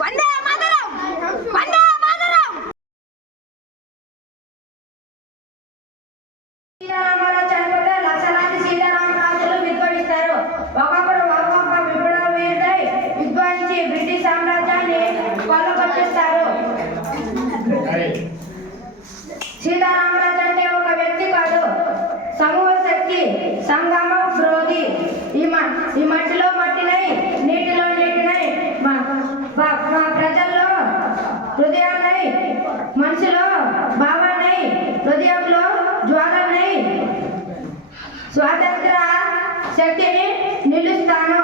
వందే మాతరం వందే మాతరం సీతారామరాజు చనిపోతే లక్షలాది సీతారామరాజులు విధ్వంసిస్తారు. ఒకప్పుడు ఒక్కొక్క విప్లవ వీరుడై విధ్వంసి బ్రిటిష్ సామ్రాజ్యాన్ని కొల్లగొట్టిస్తారు. సీతారామరాజు అంటే ఒక వ్యక్తి కాదు, సమూహ శక్తి, సంగమ బ్రోధి. ఈ మట్టిలో మట్టినై, నీటిలో నీటినై, మా ప్రజల్లో హృదయాన్నై, మనసులో భావాన్నై, హృదయంలో జ్వాలనై స్వాతంత్ర శక్తిని నిలుస్తాను.